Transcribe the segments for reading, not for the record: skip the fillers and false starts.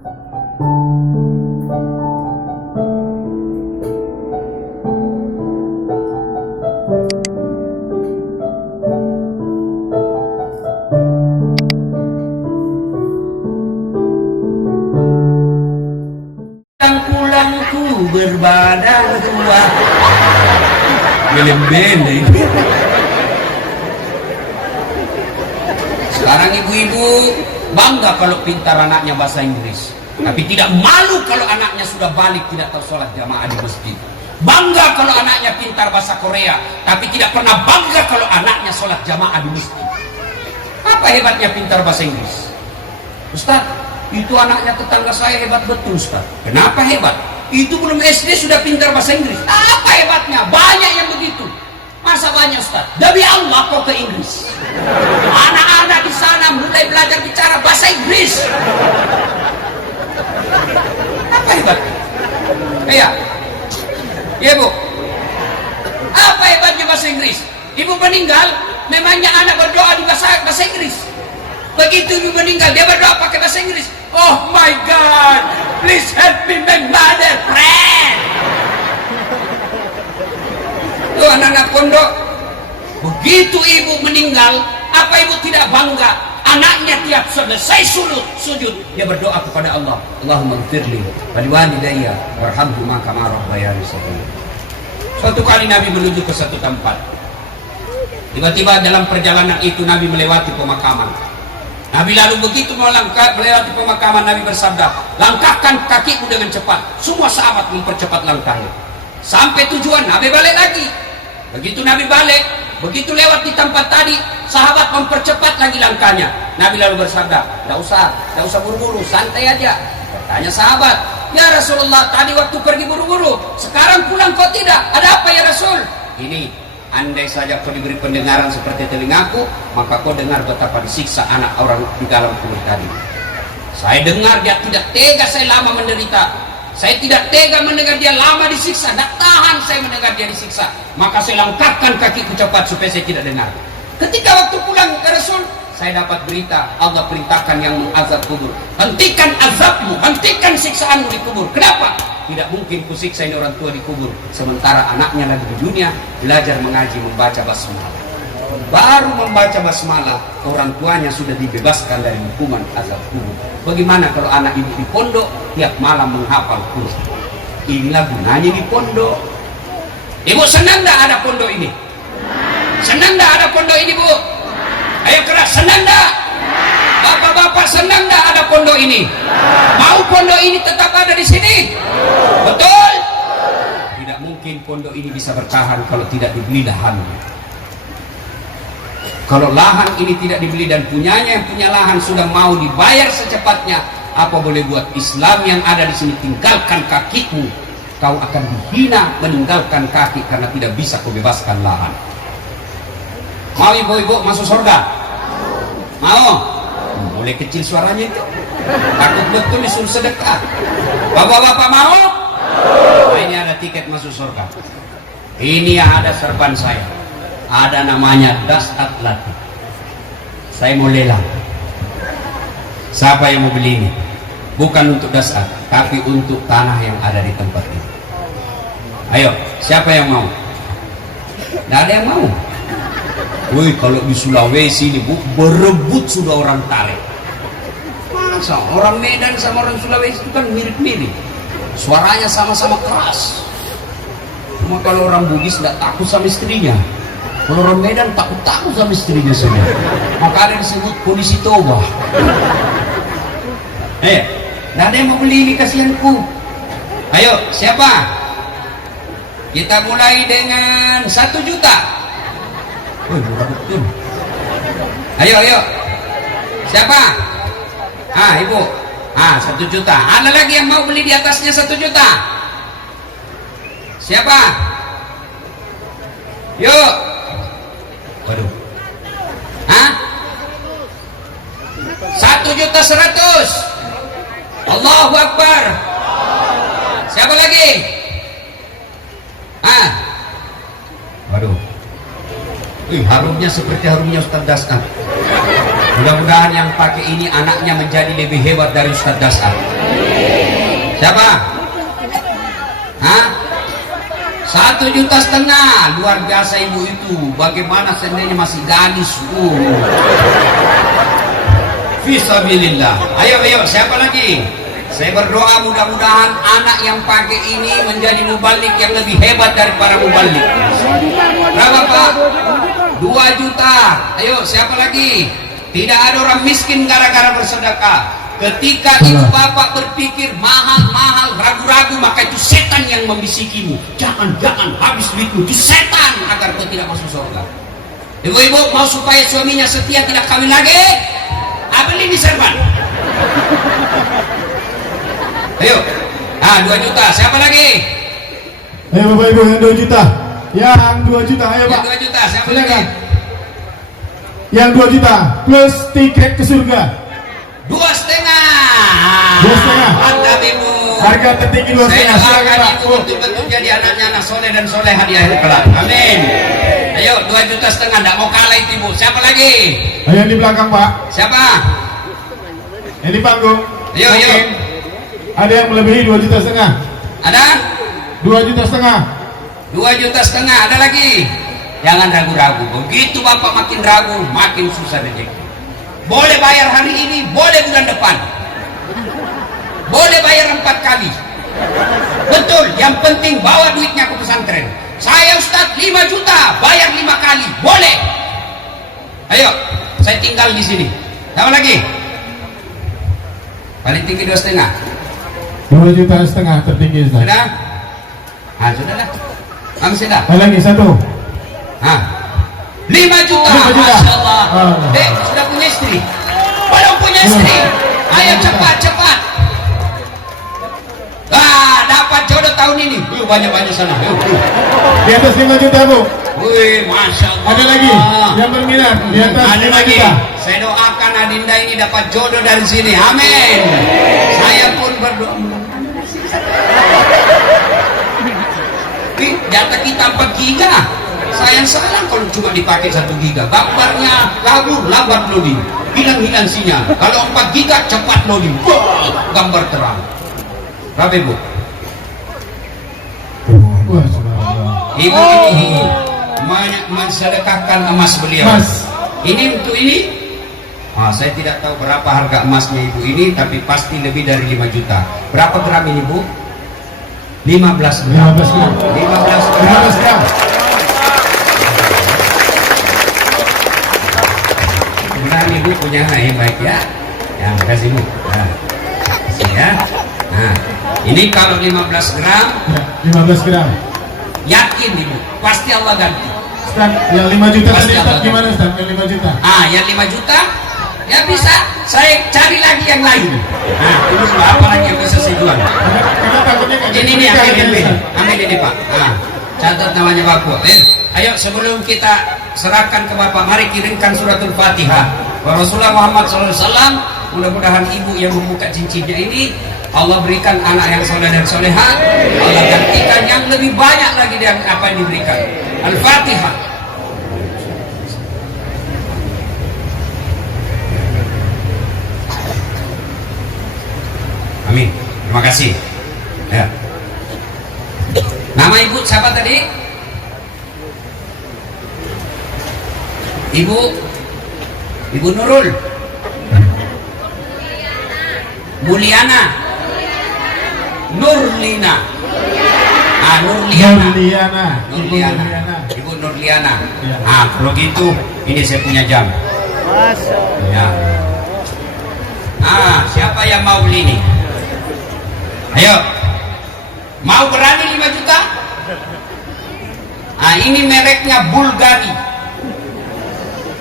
Pulang-pulangku berbadan tua, beleng-beleng. Sekarang ibu-ibu bangga kalau pintar anaknya bahasa Inggris, tapi tidak malu kalau anaknya sudah balik tidak tahu sholat jamaah di masjid. Bangga kalau anaknya pintar bahasa Korea, tapi tidak pernah bangga kalau anaknya sholat jamaah di masjid. Apa hebatnya pintar bahasa Inggris? Ustaz, itu anaknya tetangga saya hebat betul, Ustaz. Kenapa hebat? Itu belum SD sudah pintar bahasa Inggris. Apa hebatnya? Banyak yang begitu. Masa banyak, Ustaz? Demi Allah kok ke Inggris. Anak-anak di sana mulai belajar bicara bahasa Inggris. Apa hebatnya? Ya Bu. Apa hebatnya bahasa Inggris? Ibu meninggal, memangnya anak berdoa di bahasa Inggris. Begitu ibu meninggal, dia berdoa pakai bahasa Inggris. Oh my God, please help me make mother friend. Tuh anak-anak pondok, begitu ibu meninggal, apa ibu tidak bangga? Anaknya tiap selesai sujud, dia berdoa kepada Allah. Allahumma gfirli waliwalidayya warhamhuma kama rabbayani shaghira. Suatu kali Nabi menuju ke satu tempat. Tiba-tiba dalam perjalanan itu Nabi melewati pemakaman. Nabi lalu begitu melewati pemakaman, Nabi bersabda, langkahkan kakiku dengan cepat. Semua sahabat mempercepat langkahnya. Sampai tujuan, Nabi balik lagi. Begitu Nabi balik, begitu lewat di tempat tadi, sahabat mempercepat lagi langkahnya. Nabi lalu bersabda, tidak usah buru-buru, santai aja. Bertanya sahabat, ya Rasulullah, tadi waktu pergi buru-buru, sekarang pulang kok tidak? Ada apa ya Rasul? Ini, andai saja kau diberi pendengaran seperti telingaku, maka kau dengar betapa disiksa anak orang di dalam kubur tadi. Saya dengar dia tidak tega saya lama menderita. Saya tidak tega mendengar dia lama disiksa. Tidak tahan saya mendengar dia disiksa. Maka saya langkahkan kakiku cepat supaya saya tidak dengar. Ketika waktu pulang ke Rasul, saya dapat berita Allah perintahkan yang mengazab kubur. Hentikan azabmu, hentikan siksaanmu di kubur. Kenapa? Tidak mungkin kusiksa ini orang tua di kubur sementara anaknya lagi di dunia belajar mengaji membaca basmalah. Baru membaca basmalah orang tuanya sudah dibebaskan dari hukuman azab kubur. Bagaimana kalau anak ibu di pondok tiap malam menghafal Quran? Inilah gunanya di pondok. Ibu senang tak ada pondok ini? Senang tak ada pondok ini, Bu? Ayo keras, senang tak? Bapak-bapak senang tak ada pondok ini? Mau pondok ini tetap ada di sini? Betul? Tidak mungkin pondok ini bisa bertahan kalau tidak dibeli lahannya. Kalau lahan ini tidak dibeli dan punyanya yang punya lahan sudah mau dibayar secepatnya, apa boleh buat? Islam yang ada di sini, tinggalkan kakimu. Kau akan dihina meninggalkan kaki karena tidak bisa kau bebaskan lahan. Mau ibu-ibu masuk surga? Mau? Boleh kecil suaranya itu. Takut betul disuruh sedekah. Bapak-bapak mau? Nah, ini ada tiket masuk surga. Ini yang ada serban saya. Ada namanya Dasat Latif. Saya mau lelang. Siapa yang mau beli ini? Bukan untuk Dasat, tapi untuk tanah yang ada di tempat ini. Ayo, siapa yang mau? Tidak ada yang mau. Woi, kalau di Sulawesi ini Bu, berebut sudah orang tarik. Masa orang Medan sama orang Sulawesi itu kan mirip-mirip. Suaranya sama-sama keras. Cuma kalau orang Bugis tidak takut sama istrinya. Kalau orang Medan takut-takut sama istrinya semua. Maka ada disebut polisi toba. Tidak ada yang mau beli ini, kasihanku. Ayo, siapa? Kita mulai dengan 1 juta. Oh, betul. Ayo. Siapa? Ibu. 1 juta. Ada lagi yang mau beli di atasnya 1 juta? Siapa? Yuk. Waduh. 1.100.000. Allahu Akbar. Siapa lagi? Waduh. Harumnya seperti harumnya Ustaz Dasat. Mudah-mudahan yang pakai ini anaknya menjadi lebih hebat dari Ustaz Dasar. Siapa? Hah? 1,5 juta. Luar biasa ibu itu. Bagaimana seandainya masih gadis? Fisabilillah. Ayo, siapa lagi? Saya berdoa mudah-mudahan anak yang pakai ini menjadi mubalik yang lebih hebat dari para mubalik. Berapa Pak? 2 juta. Ayo, siapa lagi? Tidak ada orang miskin gara-gara bersedekah. Ketika ibu bapak berpikir mahal-mahal, ragu-ragu, maka itu setan yang membisikimu. Jangan habis duitmu. Itu setan agar kau tidak masuk surga. Ibu-ibu mau supaya suaminya setia tidak kawin lagi? Beli di serban. Ayo. 2 juta. Siapa lagi? Ayo Bapak Ibu yang 2 juta. Yang 2 juta. Ayo Pak. Yang 2 juta. Siapa Silakan. lagi? Yang 2 juta plus tiket ke surga. 2,5. 2,5. Mantap ibu. Harga tertinggi 2,5. Saya Silakan doakan Pak. ibu betul-betul jadi anaknya anak soleh dan solehah di akhir kelak. Amin. Ayo 2,5 juta. Tidak mau kalah itu ibu. Siapa lagi? Ayo yang di belakang Pak. Siapa? Yang di panggung. Ayo. Ada yang melebihi 2,5 juta. Ada? 2,5 juta. 2,5 juta. Ada lagi? Jangan ragu-ragu. Begitu bapak makin ragu, makin susah rezeki. Boleh bayar hari ini, boleh bulan depan. Boleh bayar 4 kali. Betul, yang penting bawa duitnya ke pesantren. Saya Ustaz 5 juta, bayar 5 kali. Boleh. Ayo, saya tinggal di sini. Apa lagi? Paling tinggi 2,5. 2,5 juta tertinggi Ustaz. Sudah? Sudahlah. Masih dah. Ada lagi 1. 5 juta. 5 juta. Masya Allah. Dek, sudah punya istri? Belum punya istri. Ayo cepat. Dapat jodoh tahun ini. Banyak-banyak sana. Di atas 5 juta Bu. Wih, Masya Allah. Ada lagi yang berminat di atas Ada 5 lagi. juta. Saya doakan Adinda ini dapat jodoh dari sini. Amin. Saya pun berdoa. Data kita 4 giga. Sayang kalau cuma dipakai 1 giga. Gambarnya lambat loading, hilang sinyal. Kalau 4 giga cepat loading, gambar terang. Berapa ibu? Wah, subhanallah. Ibu ini mensedekahkan emas beliau. Mas. Ini untuk ini. Saya tidak tahu berapa harga emasnya ibu ini, tapi pasti lebih dari 5 juta. Berapa gram ini bu? 15 gram. 15 gram. 15 gram. 15 gram. Mudah ibu punya anak yang baik ya. Makasih bu. Kasih ya. Ini kalau 15 gram. Ya, 15 gram. Yakin ibu, pasti Allah ganti. Ustaz, yang 5 juta Pasti tadi Ustaz Allah gimana Ustaz? Yang 5 juta. Yang 5 juta ya bisa saya cari lagi yang lain. Ini apa lagi yang bisa saya jual? Karena takutnya nggak Ini bisa ambil nikah, ini, Ustaz. ambil ini Pak. Catat namanya Bapak. Ayo sebelum kita serahkan ke Bapak, mari kirimkan suratul Fatihah. Rasulullah Muhammad SAW. Mudah-mudahan ibu yang membuka cincinnya ini Allah berikan anak yang soleh dan soleha. Allah gantikan yang lebih banyak lagi dari apa yang diberikan. Al-Fatihah. Amin. Terima kasih. Ya. Nama ibu siapa tadi? Ibu Nurul. Mulyana. Nurlina. Nurliana. Ibu Nurliana. Ya. Kalau gitu ini saya punya jam. Ya. Siapa yang mau beli ini? Ayo. Mau berani 5 juta? Ini mereknya Bulgari.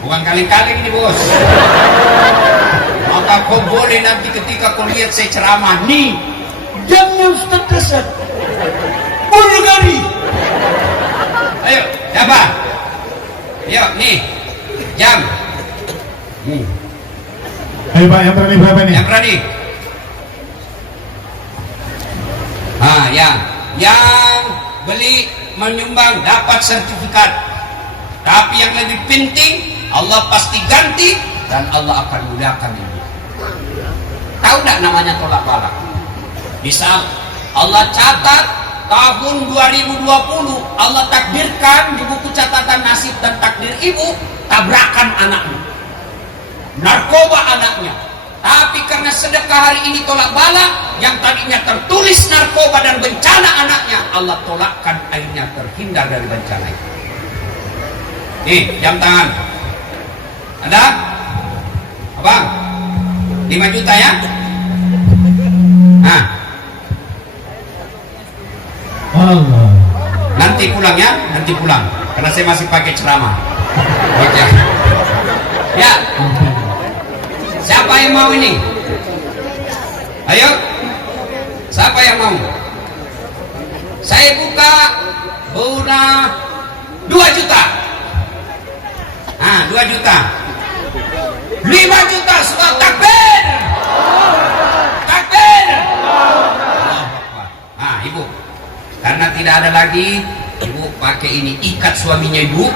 Bukan kaleng-kaleng ini bos. Maka kau boleh nanti ketika kau lihat saya ceramah nih, jamnya Ustaz Dasar Bulgari. Ayo, siapa? Ayo, nih jam. Ayo Pak, yang berani berapa nih? Yang berani? Yang beli menyumbang dapat sertifikat. Tapi yang lebih penting Allah pasti ganti dan Allah akan mudahkan ibu. Tahu nggak namanya tolak balak? Misal Allah catat tahun 2020, Allah takdirkan di buku catatan nasib dan takdir ibu tabrakan anaknya, narkoba anaknya. Tapi karena sedekah hari ini tolak balak, yang tadinya tertulis narkoba dan bencana anaknya, Allah tolakkan, akhirnya terhindar dari bencana itu. Nih, jam tangan. Ada? Abang, 5 juta ya? Nah, Allah. nanti pulang ya, nanti pulang. Karena saya masih pakai ceramah. Oke. Ya. Siapa yang mau ini? Ayo. Siapa yang mau? Saya buka udah 2 juta. Nah, 2 juta. 5 juta semua takbir. Takbir. Nah, ibu. Karena tidak ada lagi, ibu pakai ini, ikat suaminya ibu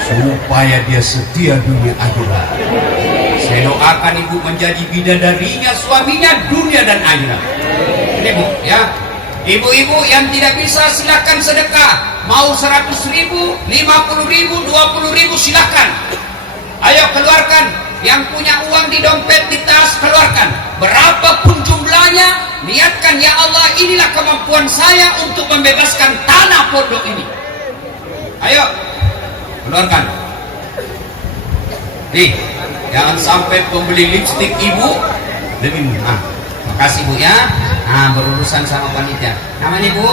supaya dia setia dunia akhirat. Saya doakan ibu menjadi bidadarinya suaminya dunia dan akhirat. Ini bu, ya. Ibu-ibu yang tidak bisa silakan sedekah. Mau 100.000, 50.000, 20.000 silakan. Ayo keluarkan. Yang punya uang di dompet, di tas, keluarkan. Berapapun jumlahnya, niatkan, ya Allah, inilah kemampuan saya untuk membebaskan tanah pondok ini. Ayo keluarkan. Nih, jangan sampai pembeli lipstik ibu lebih murah. Makasih bu ya. Nah, berurusan sama panitia. Namanya bu?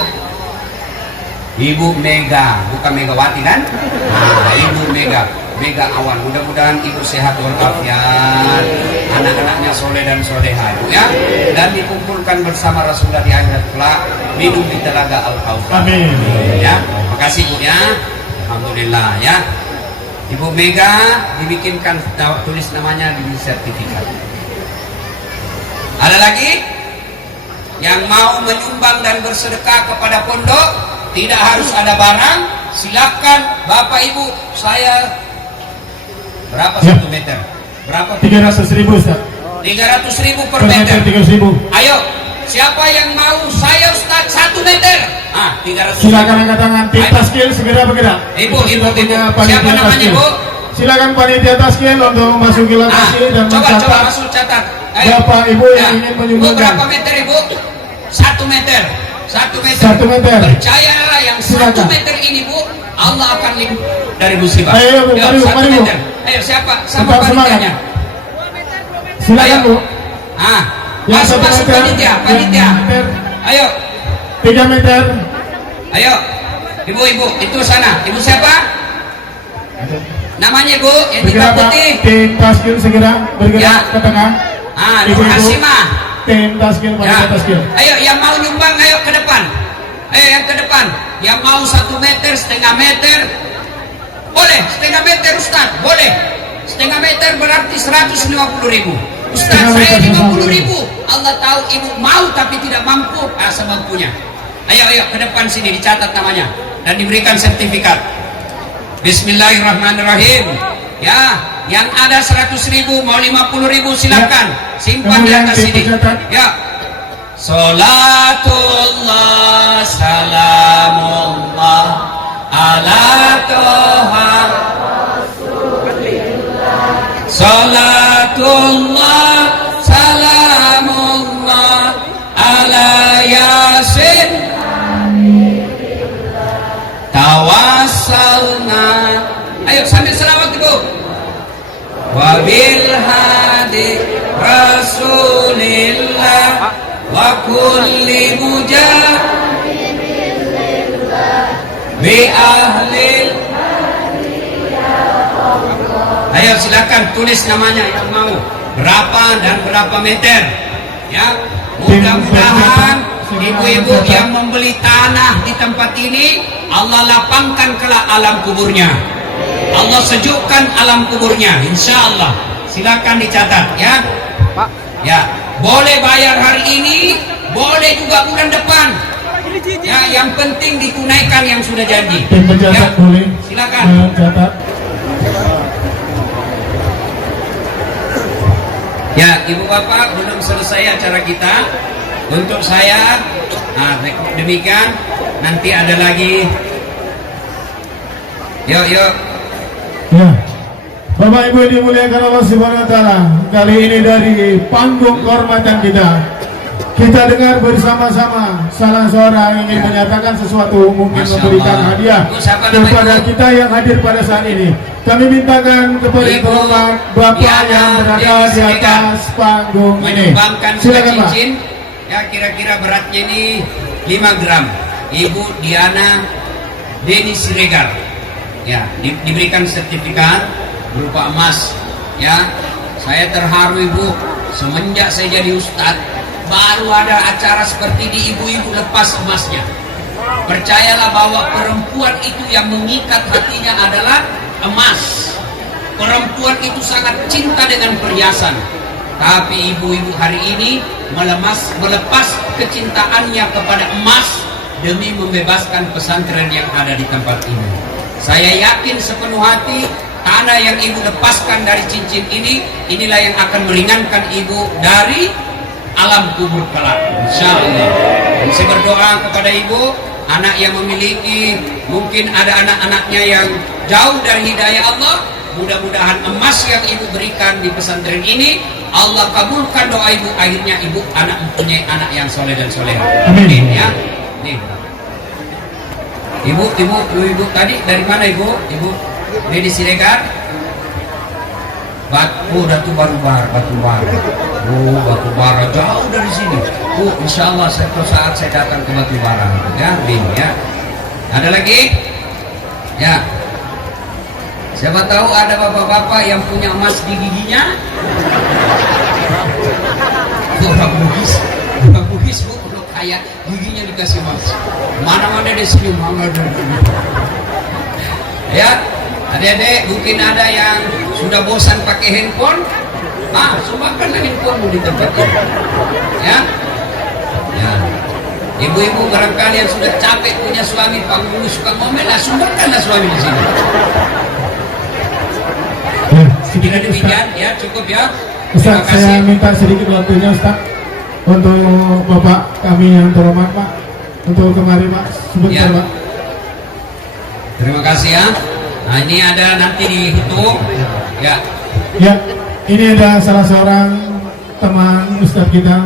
Ibu Mega, bukan Megawati kan? Nah, Ibu Mega, Mega Awan. Mudah-mudahan ibu sehat walafiat, anak-anaknya soleh dan soleha, ibu ya. Dan dikumpulkan bersama Rasulullah di akhirat kelak, minum di telaga Al-Kautsar. Amin. Ya, makasih bu ya. Alhamdulillah ya. Ibu Mega dibikinkan tulis namanya di sertifikat. Ada lagi yang mau menyumbang dan bersedekah kepada pondok, tidak harus ada barang, silakan Bapak Ibu. Saya berapa Ya. 1 meter? Berapa? 300.000 Ustaz. 300.000 per Per meter meter. 300.000. Ayo, siapa yang mau? Saya Ustaz 1 meter. Ah, 300. Silakan angkat tangan. Tim Ayo. taskil segera bergerak. Ibu. Panitia Siapa namanya taskil. Bu? Silakan panitia taskil untuk memasuki Ah, lokasi dan coba mencatat masuk catat. Ayo. Bapak Ibu yang Ya. ingin Bu, menyumbangkan. berapa meter Ibu? 1 meter. 1 meter. 1 meter. Percayalah yang 1 Silakan. meter ini Bu, Allah akan lindungi dari musibah. Ayo, Bu, mari, Bu, 1 mari, Bu. meter. Ayo siapa? Sama Tetap semangat. panitianya. Silakan Ayo. Bu. Ah, Yang masuk 1 masuk meter, panitia, yang panitia. 2 meter, Ayo, 3 meter. ayo. Ibu-ibu, itu sana. Ibu siapa? Namanya Bu, yang hitam Bergerak Pak. putih. Tim taskil segera bergerak Ya. ke tengah. Ah, Ibu-ibu. Nur Hasimah. Tim taskil, Ya. panitia taskil. Ayo yang mau nyumbang, ayo ke depan. Ayo yang ke depan. Yang mau 1 meter, setengah meter. Boleh, setengah meter Ustaz, boleh. Setengah meter berarti 150.000. Ustaz, Setengah saya meter 50.000. Allah tahu ibu mau tapi tidak mampu. Semampunya. Ayo ke depan sini, dicatat namanya dan diberikan sertifikat. Bismillahirrahmanirrahim. Ya, yang ada 100.000, mau 50.000 silakan. Simpan di Kemudian atas sini. dicatat. Ya. Salatullah salamullah ala toha Salatullah salamullah ala yasin tawassalna. Ayo sambil selawat ibu. Wabil hadi Rasulillah wa kulli mujahidin bi ahli. Ayo silakan tulis namanya yang mau berapa dan berapa meter ya. Mudah-mudahan ibu-ibu yang membeli tanah di tempat ini Allah lapangkan kelak alam kuburnya, Allah sejukkan alam kuburnya insyaallah. Silakan dicatat ya Pak. Ya, boleh bayar hari ini, boleh juga bulan depan. Ya, yang penting ditunaikan yang sudah janji. Tim pencatat Ya, boleh silakan. mencatat. Ya, ibu bapak, belum selesai acara kita. Untuk saya, demikian. Nanti ada lagi. Yuk. Ya, Bapak Ibu dimuliakan Allah Subhanahu Wa Taala. Kali ini dari panggung kehormatan kita dengar bersama-sama salah seorang yang ingin menyatakan sesuatu, mungkin Masya memberikan Allah. hadiah Ibu, siapa kepada namanya, Ibu? kita yang hadir pada saat ini. Kami mintakan kepada yang Ibu terhormat Bapak Diana yang berada Dewi di atas panggung ini. menyumbangkan dua Silakan Pak. cincin. Ya, kira-kira beratnya ini 5 gram. Ibu Diana Deni Siregar. Ya, diberikan sertifikat berupa emas. Ya, saya terharu Ibu. Semenjak saya jadi ustadz, baru ada acara seperti di ibu-ibu lepas emasnya. Percayalah bahwa perempuan itu yang mengikat hatinya adalah emas. Perempuan itu sangat cinta dengan perhiasan. Tapi ibu-ibu hari ini melepas kecintaannya kepada emas demi membebaskan pesantren yang ada di tempat ini. Saya yakin sepenuh hati tanah yang ibu lepaskan dari cincin ini, inilah yang akan meringankan ibu dari alam kubur kelak, insyaallah. Dan saya berdoa kepada ibu, anak yang memiliki, mungkin ada anak-anaknya yang jauh dari hidayah Allah, mudah-mudahan emas yang ibu berikan di pesantren ini Allah kabulkan doa ibu, akhirnya ibu mempunyai anak yang soleh dan soleha. Amin ya. Nih. Ibu tadi dari mana ibu? Ibu Deni Siregar. Batu bara. Oh, batu bara jauh dari sini. Insya Allah suatu saat saya datang ke batu bara. Ya, Bin ya. Ada lagi? Ya. Siapa tahu ada bapak-bapak yang punya emas di giginya? Orang bugis bu, kalau kaya giginya dikasih emas. Mana-mana dia senyum. Ya, adik-adik mungkin ada yang sudah bosan pakai handphone, sumbangkanlah handphone di tempat ini. Ya. Ibu-ibu barangkali yang sudah capek punya suami penghulu suka ngomel, sumbangkanlah suami di sini. Jika demikian, ya cukup ya. Ustaz, saya minta sedikit waktunya Ustaz untuk Bapak kami yang terhormat Pak, untuk kemari Pak, sebentar Ya. Pak. Terima kasih ya. Nah ini ada nanti dihitung. Ya. Ya, ini ada salah seorang teman Ustaz kita,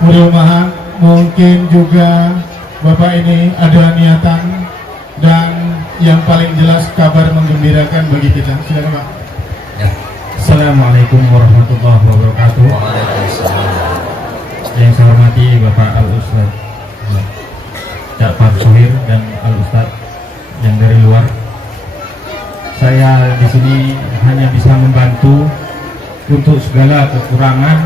mudah-mudahan mungkin juga Bapak ini ada niatan dan yang paling jelas kabar menggembirakan bagi kita. Silakan Pak. Ya. Assalamualaikum warahmatullahi wabarakatuh. Waalaikumsalam. Yang saya hormati Bapak Al-Ustaz Ja'far Sohir dan Al-Ustaz yang dari luar. Saya di sini hanya bisa membantu untuk segala kekurangan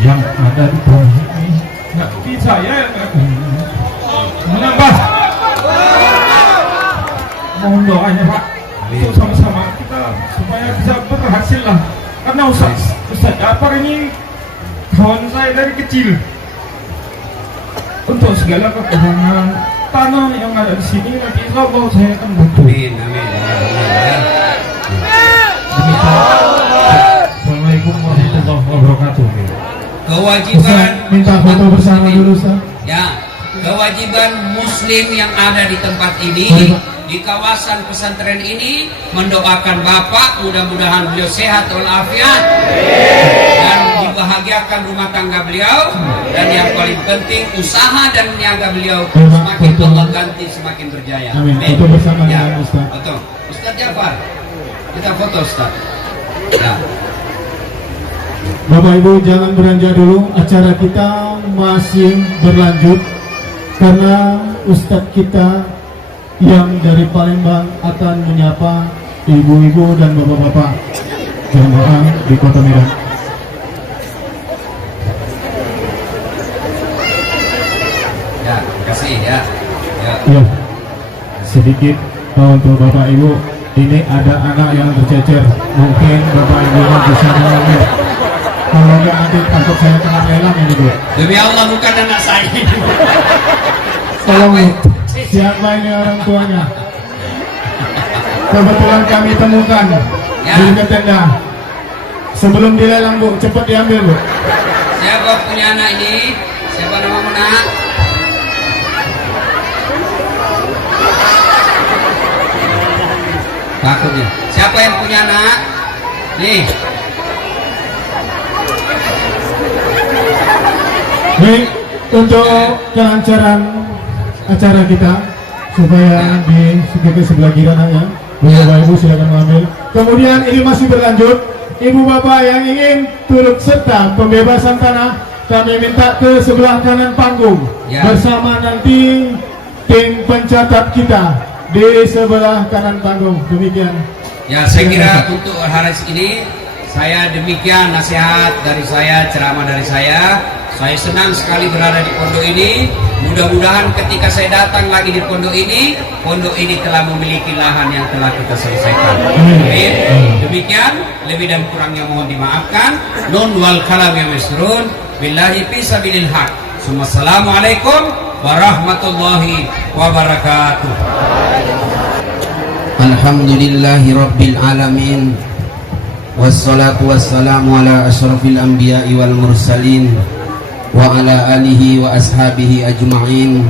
yang ada di bawah ini. Nggak bisa ya menambah. Mohon doanya Pak untuk sama-sama kita supaya bisa berhasil lah. Karena Ustaz Ja'far ini kawan saya dari kecil. Untuk segala kekurangan tanah yang ada di sini nanti insya Allah saya akan bantu. Amin. Ya. Assalamualaikum warahmatullahi wabarakatuh. Kewajiban Ustaz, minta foto bersama dulu Ustaz. Ya, kewajiban muslim yang ada di tempat ini, Boleh, Pak. di kawasan pesantren ini, mendoakan Bapak mudah-mudahan beliau sehat walafiat dan dibahagiakan rumah tangga beliau, dan yang paling penting usaha dan niaga beliau Boleh, Pak. semakin Foto. Allah ganti semakin berjaya. Amin. Foto bersama Ya, dengan Ustaz. betul. Ustaz Ja'far, kita foto Ustaz. Ya. Bapak Ibu jangan beranjak dulu, acara kita masih berlanjut karena Ustadz kita yang dari Palembang akan menyapa ibu-ibu dan bapak-bapak jamaah di Kota Medan. Ya, kasih ya. Ya. Ya, sedikit untuk Bapak Ibu, ini ada anak yang tercecer, mungkin Bapak Ibu bisa mengambil. Kalau enggak nanti takut saya kena lelang ini Bu. Demi Allah bukan anak saya. Tolong siapa ini orang tuanya? Kebetulan kami temukan Ya. di dekat tenda. sebelum dilelang Bu, cepat diambil Bu. Siapa punya anak ini? Siapa namamu nak? Takut nih. Siapa yang punya anak? Nih. Baik, untuk kelancaran acara kita supaya di sebelah kiri anaknya, Bapak Ibu silakan mengambil. Kemudian ini masih berlanjut. Ibu bapak yang ingin turut serta pembebasan tanah, kami minta ke sebelah kanan panggung bersama nanti tim pencatat kita di sebelah kanan panggung. Demikian. Ya, saya kira untuk hari ini saya demikian nasihat dari saya, ceramah dari saya. Saya senang sekali berada di pondok ini. Mudah-mudahan ketika saya datang lagi di pondok ini telah memiliki lahan yang telah kita selesaikan. Amin. Demikian, lebih dan kurangnya mohon dimaafkan. Nun wal kalam ya masrun. Billahi fi sabilil haq. Assalamualaikum warahmatullahi wabarakatuh. Alhamdulillahi rabbil alamin. Wassalatu wassalamu ala asyrafil anbiya'i wal mursalin wa ala alihi wa ashabihi ajma'in.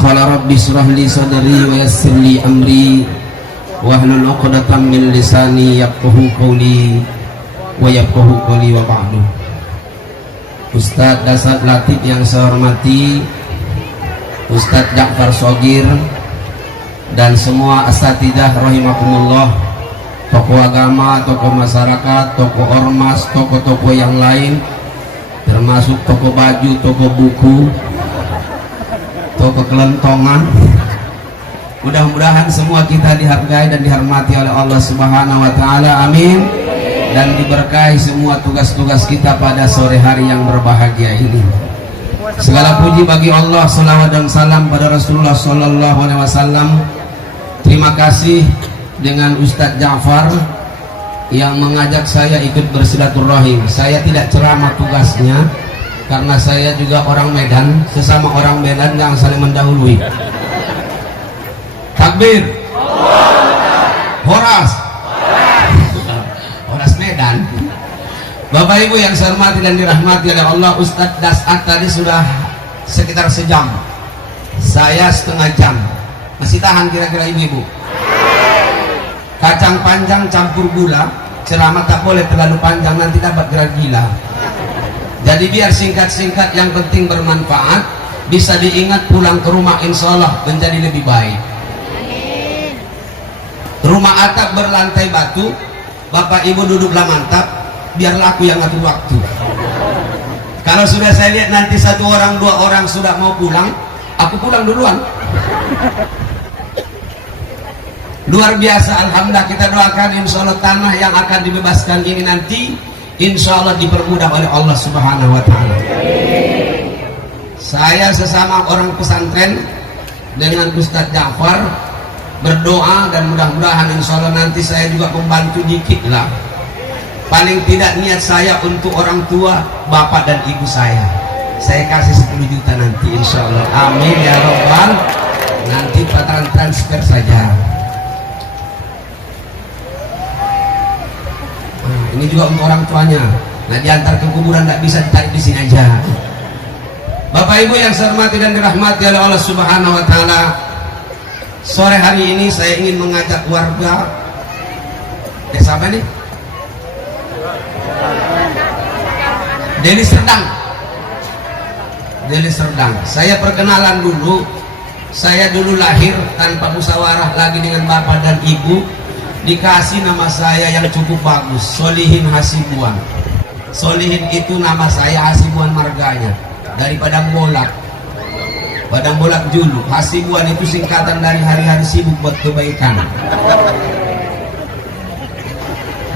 Qala rabbi shrah li sadri wa yassir li amri wahlul 'uqdatam min lisani yafqahu qawli wa yafqahu qawli wa ba'du. Ustaz Dasat Latif yang saya hormati, Ustaz Ja'far Shogir dan semua asatidah rahimakumullah, tokoh agama, tokoh masyarakat, tokoh ormas, tokoh-tokoh yang lain, termasuk toko baju, toko buku, toko kelentongan. Mudah-mudahan semua kita dihargai dan dihormati oleh Allah Subhanahu wa taala. Amin. Dan diberkahi semua tugas-tugas kita pada sore hari yang berbahagia ini. Segala puji bagi Allah, salawat dan salam pada Rasulullah sallallahu alaihi wasallam. Terima kasih dengan Ustadz Ja'far yang mengajak saya ikut bersilaturahim. Saya tidak ceramah tugasnya karena saya juga orang Medan. Sesama orang Medan yang saling mendahului. Takbir. Horas. Horas Medan. Bapak Ibu yang saya hormati dan dirahmati oleh Allah, Ustadz Dasat tadi sudah sekitar sejam, saya setengah jam. Masih tahan kira-kira Ibu? Kacang panjang campur gula, ceramah tak boleh terlalu panjang, nanti dapat gerak gila. Jadi biar singkat-singkat, yang penting bermanfaat, bisa diingat pulang ke rumah, insya Allah menjadi lebih baik. Rumah atap berlantai batu, Bapak Ibu duduklah mantap, biar laku yang ngatur waktu. Kalau sudah saya lihat nanti satu orang, dua orang sudah mau pulang, aku pulang duluan. Luar biasa, alhamdulillah, kita doakan insya Allah tanah yang akan dibebaskan ini nanti insya Allah dipermudah oleh Allah Subhanahu wa ta'ala. Saya sesama orang pesantren dengan Ustadz Ja'far berdoa, dan mudah-mudahan insya Allah nanti saya juga membantu dikit lah. Paling tidak niat saya untuk orang tua, bapak dan ibu saya kasih 10 juta nanti insya Allah. Amin ya Rabbal. Nanti pataran transfer saja. Ini juga untuk orang tuanya. Nah, diantar ke kuburan tidak bisa, ditarik di sini aja. Bapak Ibu yang saya hormati dan dirahmati oleh Allah Subhanahu wa taala, sore hari ini saya ingin mengajak warga desa apa nih? Deli Serdang. Deli Serdang. Saya perkenalan dulu. Saya dulu lahir tanpa musyawarah lagi dengan bapak dan ibu. Dikasih nama saya yang cukup bagus, Solihin Hasibuan. Solihin itu nama saya, Hasibuan marganya, dari Padang Bolak. Padang Bolak Julu. Hasibuan itu singkatan dari hari-hari sibuk buat kebaikan.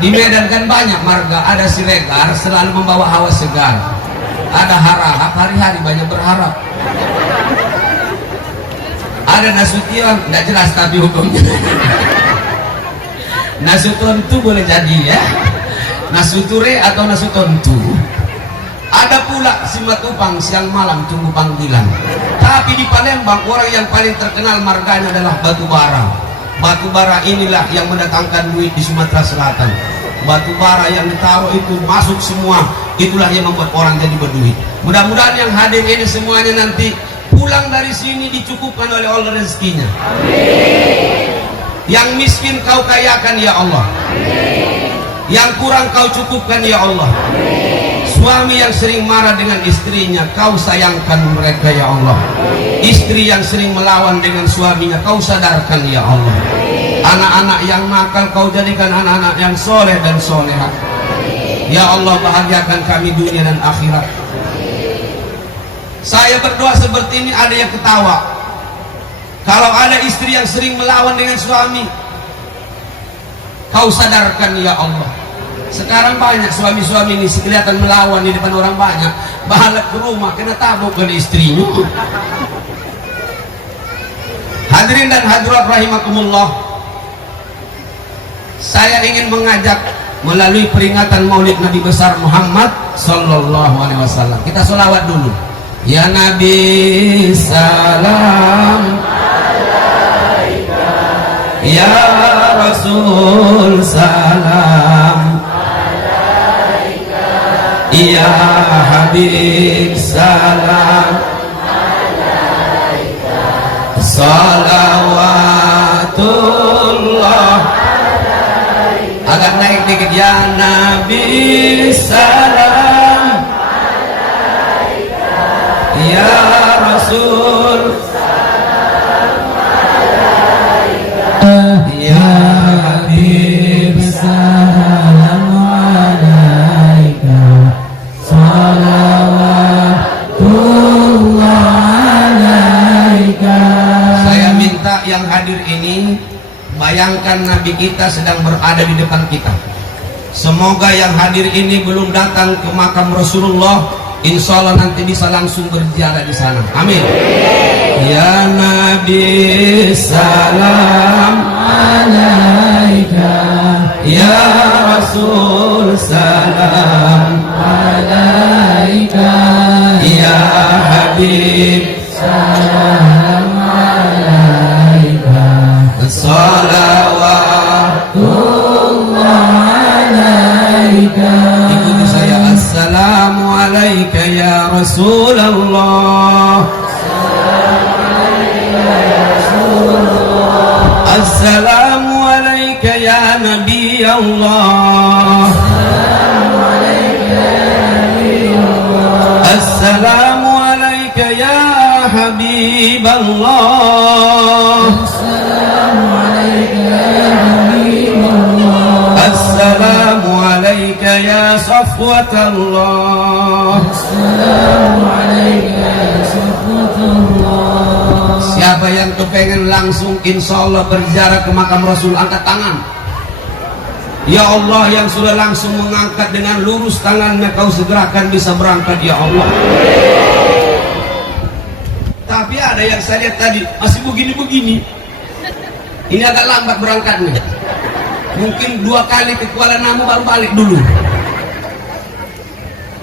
Di Medan kan banyak marga, ada Siregar selalu membawa hawa segar, ada Harahap, hari-hari banyak berharap, ada Nasution, nggak jelas tapi hukumnya. Nasutontu boleh jadi ya, Nasuture atau Nasutontu. Ada pula Simatupang, siang malam tunggu panggilan. Tapi di Palembang orang yang paling terkenal marganya adalah Batubara. Batubara inilah yang mendatangkan duit di Sumatera Selatan. batu bara yang ditaruh itu masuk semua. Itulah yang membuat orang jadi berduit. Mudah-mudahan yang hadir ini semuanya nanti pulang dari sini dicukupkan oleh Allah rezekinya. Yang miskin kau kayakan ya Allah. Yang kurang kau cukupkan ya Allah. Suami yang sering marah dengan istrinya, kau sayangkan mereka ya Allah. Istri yang sering melawan dengan suaminya, kau sadarkan ya Allah. Anak-anak yang nakal kau jadikan anak-anak yang soleh dan soleha. Ya Allah, bahagiakan kami dunia dan akhirat. Saya berdoa seperti ini, ada yang ketawa. Kalau ada istri yang sering melawan dengan suami, kau sadarkan ya Allah. Sekarang banyak suami-suami ini kelihatan melawan di depan orang banyak, balik ke rumah kena tabuk oleh istrinya. Hadirin dan hadirat rahimakumullah, saya ingin mengajak melalui peringatan Maulid Nabi besar Muhammad sallallahu alaihi wasallam. Kita sholawat dulu. Ya Nabi salam alaika, ya Rasul salam, ya Habib salam alaika, salawatullah agak naik dikit. Ya Nabi salam alaika, ya Rasul salam alaika, ya Habib salam alaika, salawatullah alaika. Saya minta yang hadir ini bayangkan Nabi kita sedang berada di depan kita. Semoga yang hadir ini belum datang ke makam Rasulullah, insya Allah nanti bisa langsung berziarah di sana. Amin. Ya Nabi salam alaika, ya Rasul salam alaika, ya Habib salam alaika, salawatullah alaika. Ikuti saya. Assalamu alaika ya Rasulullah, assalamu alaika ya Nabi Allah, assalamu alaika ya Habib Allah, assalamu alaika ya Safwat Allah, assalamu alaika ya Safwat Allah. Siapa yang kepengen langsung insya Allah berziarah ke makam Rasul, angkat tangan. Ya Allah, yang sudah langsung mengangkat dengan lurus tangannya, kau segerakan bisa berangkat ya Allah. Tapi ada yang saya lihat tadi masih begini-begini, ini agak lambat berangkatnya. Mungkin 2 kali ke Kuala Namu baru balik dulu.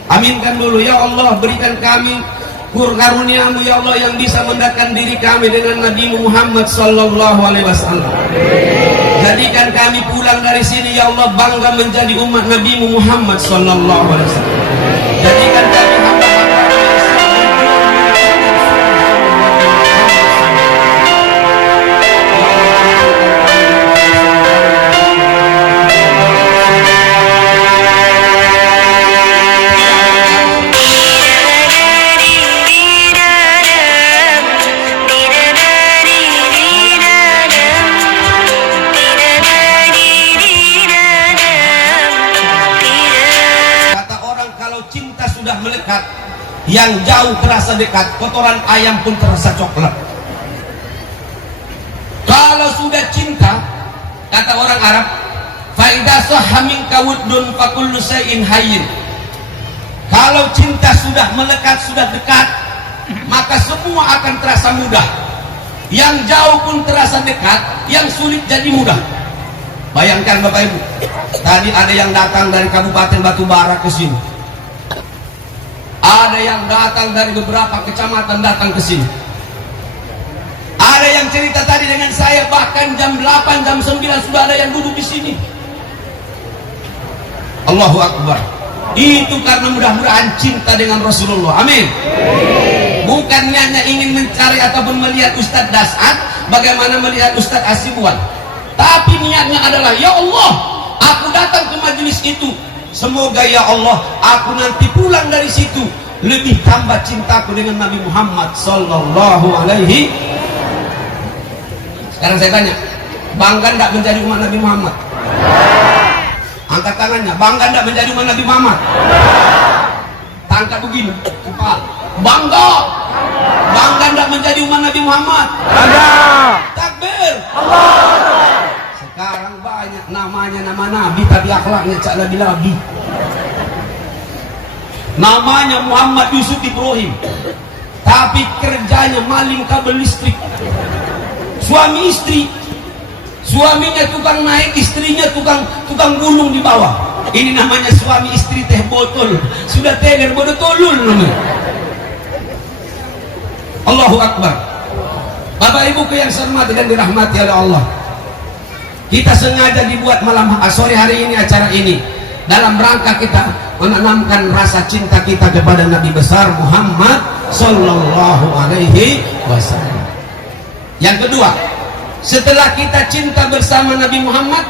Aminkan dulu. Ya Allah, berikan kami karuniamu ya Allah yang bisa mendekatkan diri kami dengan Nabi Muhammad sallallahu alaihi wasallam. Jadikan kami pulang dari sini ya Allah bangga menjadi umat Nabi Muhammad sallallahu alaihi wasallam. Jadikan kami melekat, yang jauh terasa dekat, kotoran ayam pun terasa coklat. Kalau sudah cinta, kata orang Arab, faida sahha minka wuddun fa kullu shay'in hayyin. Kalau cinta sudah melekat, sudah dekat, maka semua akan terasa mudah. Yang jauh pun terasa dekat, yang sulit jadi mudah. Bayangkan Bapak Ibu, tadi ada yang datang dari Kabupaten Batubara ke sini. Ada yang datang dari beberapa kecamatan datang ke sini. Ada yang cerita tadi dengan saya, bahkan jam 8, jam 9 sudah ada yang duduk di sini. Allahu Akbar. Itu karena mudah-mudahan cinta dengan Rasulullah. Amin. Bukan hanya ingin mencari ataupun melihat Ustadz Das'ad bagaimana melihat Ustadz Hasibuan, tapi niatnya adalah, ya Allah, aku datang ke majelis itu, semoga ya Allah aku nanti pulang dari situ lebih tambah cintaku dengan Nabi Muhammad sallallahu alaihi. Sekarang saya tanya, bangga enggak menjadi umat Nabi Muhammad? Angkat tangannya, bangga enggak menjadi umat Nabi Muhammad? Tangkap begini, kepala. Bangga. Bangga enggak menjadi umat Nabi Muhammad? Bangga. Takbir. Allah. Sekarang banyak namanya nama Nabi tapi akhlaknya cak labi-labi. Namanya Muhammad Yusuf Ibrahim tapi kerjanya maling kabel listrik. Suami istri, suaminya tukang naik, istrinya tukang gulung di bawah. Ini namanya suami istri teh botol, sudah teler bodoh tolul namanya. Allahu Akbar. Bapak Ibu yang saya hormati dan dirahmati oleh Allah, kita sengaja dibuat malam sore hari ini acara ini dalam rangka kita menanamkan rasa cinta kita kepada Nabi besar Muhammad sallallahu alaihi wasallam. Yang kedua, setelah kita cinta bersama Nabi Muhammad,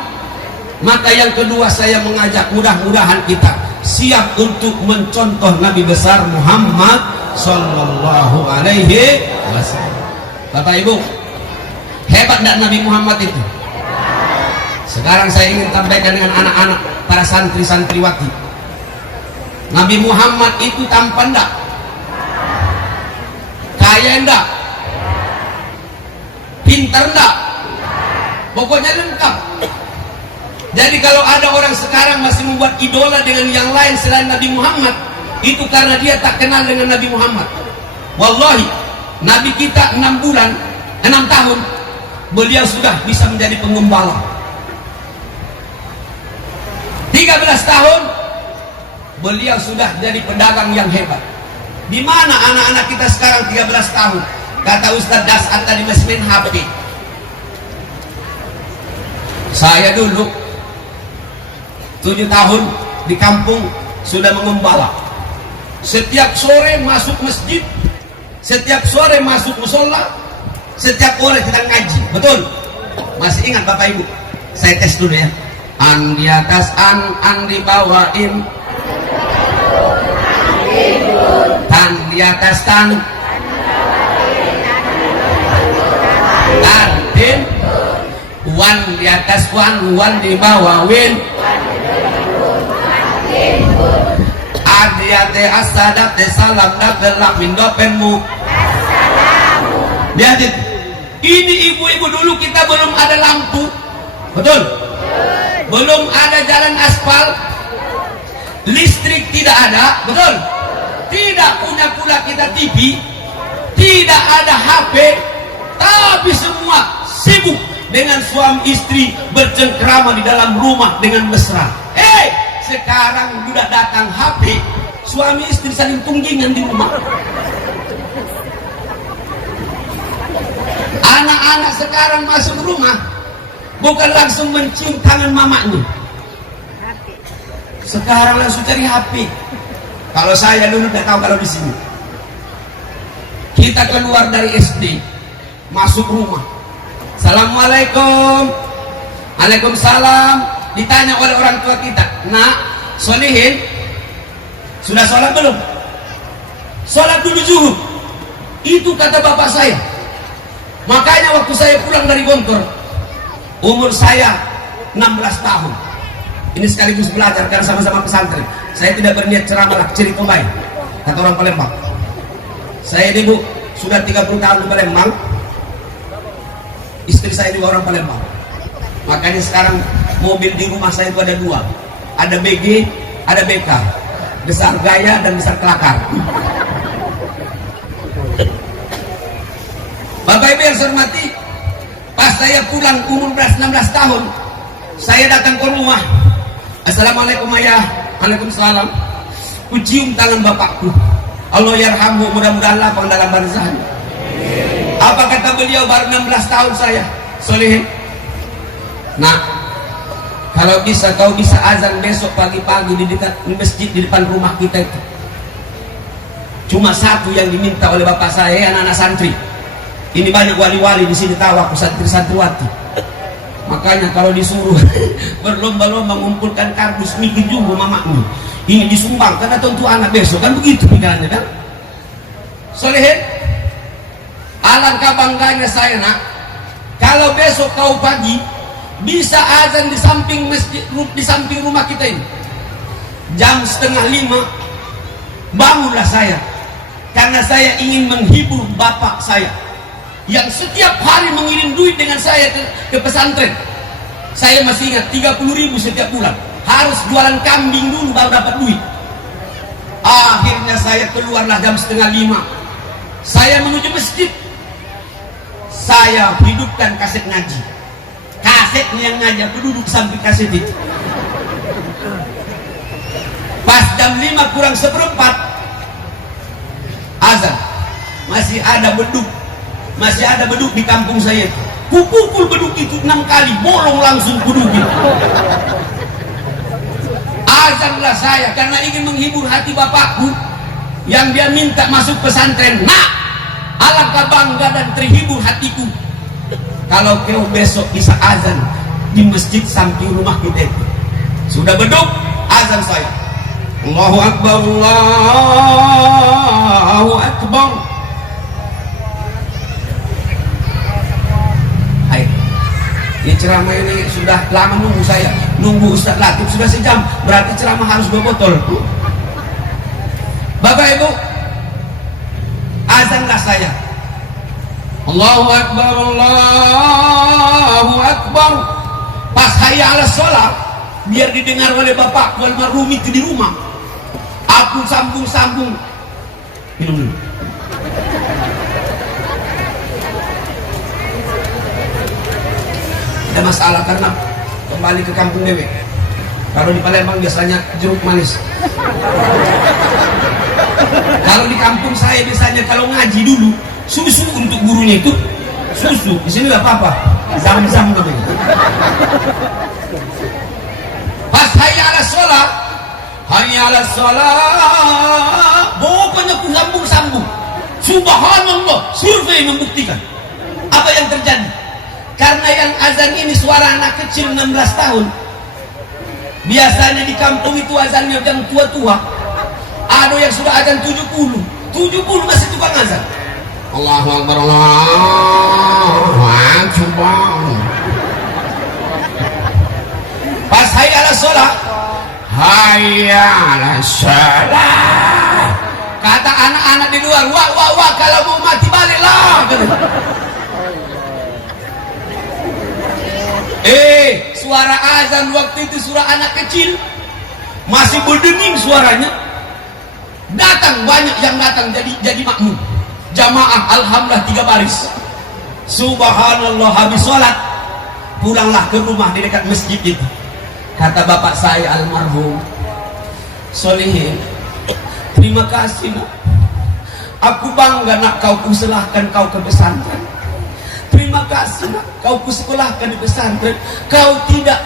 maka yang kedua saya mengajak mudah-mudahan kita siap untuk mencontoh Nabi besar Muhammad sallallahu alaihi wasallam. Bapak Ibu, hebat tidak Nabi Muhammad itu? Sekarang saya ingin sampaikan dengan anak-anak para santri-santriwati, Nabi Muhammad itu tampan enggak? Kaya enggak? Pintar enggak? Pokoknya lengkap. Jadi kalau ada orang sekarang masih membuat idola dengan yang lain selain Nabi Muhammad, itu karena dia tak kenal dengan Nabi Muhammad. Wallahi, Nabi kita 6 tahun, beliau sudah bisa menjadi penggembala. 13 tahun, beliau sudah jadi pedagang yang hebat. Di mana anak-anak kita sekarang 13 tahun? Kata Ustadz Das'ad tadi masih main HP. Saya dulu 7 tahun di kampung sudah mengembala. Setiap sore masuk masjid, setiap sore masuk musola, setiap sore kita ngaji. Betul? Masih ingat Bapak Ibu? Saya tes dulu ya. An di atas, an dibawain, tan di atas, tan tin, wan di atas, wan dibawain, adiyate asadate salam dagelak mindopenmu. Lihat ini ibu-ibu dulu kita belum ada lampu, betul? Belum ada jalan aspal, listrik tidak ada, betul? Tidak punya pula kita TV, tidak ada HP, tapi semua sibuk dengan suami istri bercengkrama di dalam rumah dengan mesra. Sekarang sudah datang HP, suami istri saling tunggingan di rumah. Anak-anak sekarang masuk rumah bukan langsung mencium tangan mamanya, sekarang langsung cari HP. Kalau saya dulu tidak tahu. Kalau di sini kita keluar dari SD, masuk rumah, Assalamualaikum, Waalaikumsalam, ditanya oleh orang tua kita, nak, Solihin, sudah sholat belum? Sholat dulu zuhur. Itu kata bapak saya. Makanya waktu saya pulang dari Gontor, umur saya 16 tahun. Ini sekaligus belajar karena sama-sama pesantren. Saya tidak berniat ceramah ciri pemain, kata orang Palembang. Saya ini Bu, sudah 30 tahun di Palembang. Istri saya juga orang Palembang. Makanya sekarang mobil di rumah saya itu ada 2. Ada BG, ada BK. Besar gaya dan besar kelakar. Bapak Ibu yang saya hormati, pas saya pulang umur 16 tahun, saya datang ke rumah. Assalamualaikum ayah. Waalaikumsalam. Kucium tangan bapakku. Allah yarhamhu, mudah-mudahan lapang dalam barzah. Apa kata beliau baru 16 tahun saya? Solihin, nah, Kalau bisa kau bisa azan besok pagi-pagi di dekat masjid di depan rumah kita itu. Cuma satu yang diminta oleh bapak saya, anak-anak santri. Ini banyak wali-wali di sini tahu aku santri-santriwati. Makanya kalau disuruh berlomba-lomba mengumpulkan kardus mikir jumbo mamakmu, ini disumbang karena tentu anak besok, kan begitu pikirannya kan? Solehin, alangkah bangganya saya nak, kalau besok kau pagi bisa azan di samping masjid, di samping rumah kita ini, jam 4:30 bangunlah saya, karena saya ingin menghibur bapak saya yang setiap hari mengirim duit dengan saya ke pesantren. Saya masih ingat 30.000 setiap bulan, harus jualan kambing dulu baru dapat duit. Akhirnya saya keluarlah jam 4:30, saya menuju masjid, saya hidupkan kaset ngaji. Kasetnya yang ngaji, aku duduk samping kaset itu. Pas jam 5:45 azan, masih ada beduk di kampung saya itu. Kupukul beduk itu 6 kali, bolong langsung kudukin. Azanlah saya karena ingin menghibur hati bapakku yang dia minta masuk pesantren. Nah, alangkah bangga dan terhibur hatiku kalau kau besok bisa azan di masjid samping rumah kita itu. Sudah beduk, azan saya. Allahu Akbar, Allahu Akbar. Hai, ini ceramah ini sudah lama nunggu saya. Nunggu Ustaz Latif sudah sejam, berarti ceramah harus 2 botol. Bapak Ibu, azanlah saya. Allahu Akbar, Allahu Akbar. Pas hayya ala sholat, biar didengar oleh bapak almarhum itu di rumah, aku sambung-sambung. Minum dulu. Ada masalah karena kembali ke kampung dewe. Kalau di Palembang biasanya jeruk manis. Kalau di kampung saya biasanya kalau ngaji dulu susu untuk gurunya itu susu. Di sini nggak apa-apa, zam-zam namanya. Pas hayya ala sholat, hayya ala sholat, pokoknya ku sambung-sambung. Subhanallah, survei membuktikan. Apa yang terjadi? Karena yang azan ini suara anak kecil 16 tahun. Biasanya di kampung itu azannya yang tua-tua. Ada yang sudah azan 70 masih tukang azan. Allahu Akbar, Allahu Akbar. Pas hayya ala sholat, hayya ala sholat, kata anak-anak di luar, wah, kalau mau mati baliklah. Suara azan waktu itu suara anak kecil, masih berdenging suaranya. Datang banyak yang datang jadi makmum. Jamaah alhamdulillah 3 baris. Subhanallah, habis sholat pulanglah ke rumah di dekat masjid itu. Kata bapak saya almarhum, Solihin, terima kasih nak, aku bangga nak kau kuselahkan kau ke pesantren. Terima kasih nak, kau kusekolahkan di pesantren. Kau tidak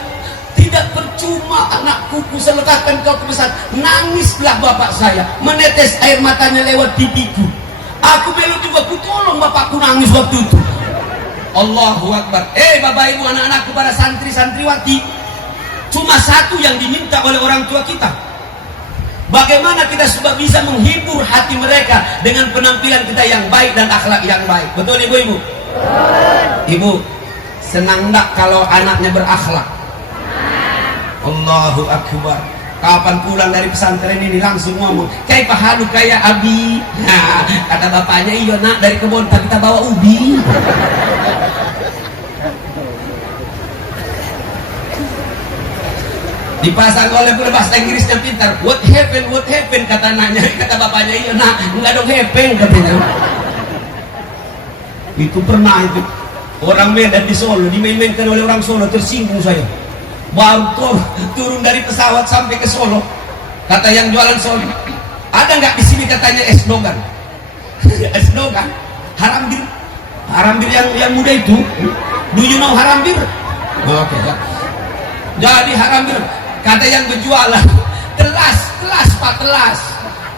percuma anakku kusekolahkan kau ke pesantren. Nangislah bapak saya, menetes air matanya lewat pipiku. Aku belum juga ku tolong bapakku nangis waktu itu. Allahu Akbar. Bapak ibu anak-anakku para santri-santriwati, cuma satu yang diminta oleh orang tua kita. Bagaimana kita sudah bisa menghibur hati mereka dengan penampilan kita yang baik dan akhlak yang baik. Betul ibu-ibu? Ibu, senang enggak kalau anaknya berakhlak? Allahu Akbar. Kapan pulang dari pesantren ini langsung ngomong, kayak pahalu kayak abi. Nah, kata bapaknya, iya nak, dari kebun kita bawa ubi. Dipasang oleh bahasa Inggrisnya pintar. What happened, kata anaknya. Kata bapaknya, iya nak, enggak dong happen, katanya. Itu pernah itu orang Medan di Solo dimain-mainkan oleh orang Solo, tersinggung saya. Baru turun dari pesawat sampai ke Solo, kata yang jualan Solo, ada nggak di sini katanya es dogan? Es dogan, harambir yang muda itu. Do you know harambir? Oke. Jadi haram minum. Kata yang berjualan, telas Pak, telas.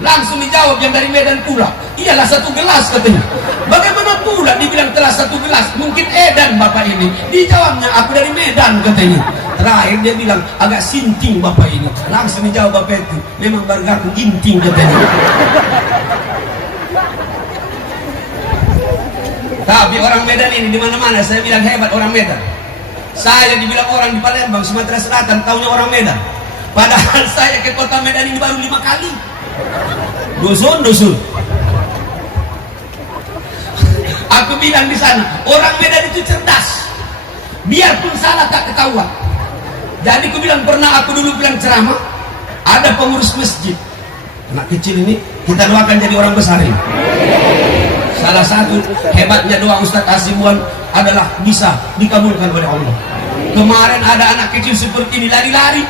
Langsung dijawab yang dari Medan pula, iyalah 1 gelas katanya. Bagaimana pula dibilang telas 1 gelas? Mungkin edan bapak ini. Dijawabnya, aku dari Medan katanya. Terakhir dia bilang, agak sinting bapak ini. Langsung dijawab bapak itu, memang bargaku inting katanya. Tapi orang Medan ini di mana-mana saya bilang hebat orang Medan. Saya dibilang orang di Palembang, Sumatera Selatan, taunya orang Medan. Padahal saya ke kota Medan ini baru 5 kali. Dusun. Aku bilang di sana, orang Medan itu cerdas. Biarpun salah tak ketahuan. Jadi aku bilang, pernah aku dulu bilang ceramah, ada pengurus masjid. Anak kecil ini kita doakan jadi orang besar ini. Salah satu hebatnya doa Ustadz Hasibuan adalah bisa dikabulkan oleh Allah. Kemarin ada anak kecil seperti ini lari-lari.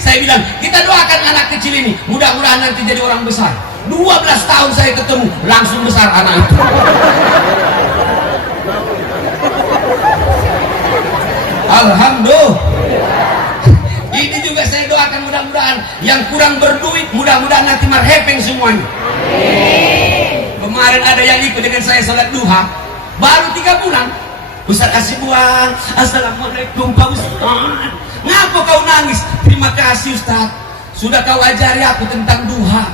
Saya bilang, kita doakan anak kecil ini, mudah-mudahan nanti jadi orang besar. 12 tahun saya ketemu, langsung besar anak itu. Alhamdulillah. Ini juga saya doakan mudah-mudahan yang kurang berduit, mudah-mudahan nanti marhepeng semuanya. Kemarin ada yang ikut dengan saya salat duha, baru 3 bulan. Ustaz Hasibuan, assalamualaikum Pak Ustaz. Ngapa kau nangis? Terima kasih Ustaz, sudah kau ajari aku tentang duha.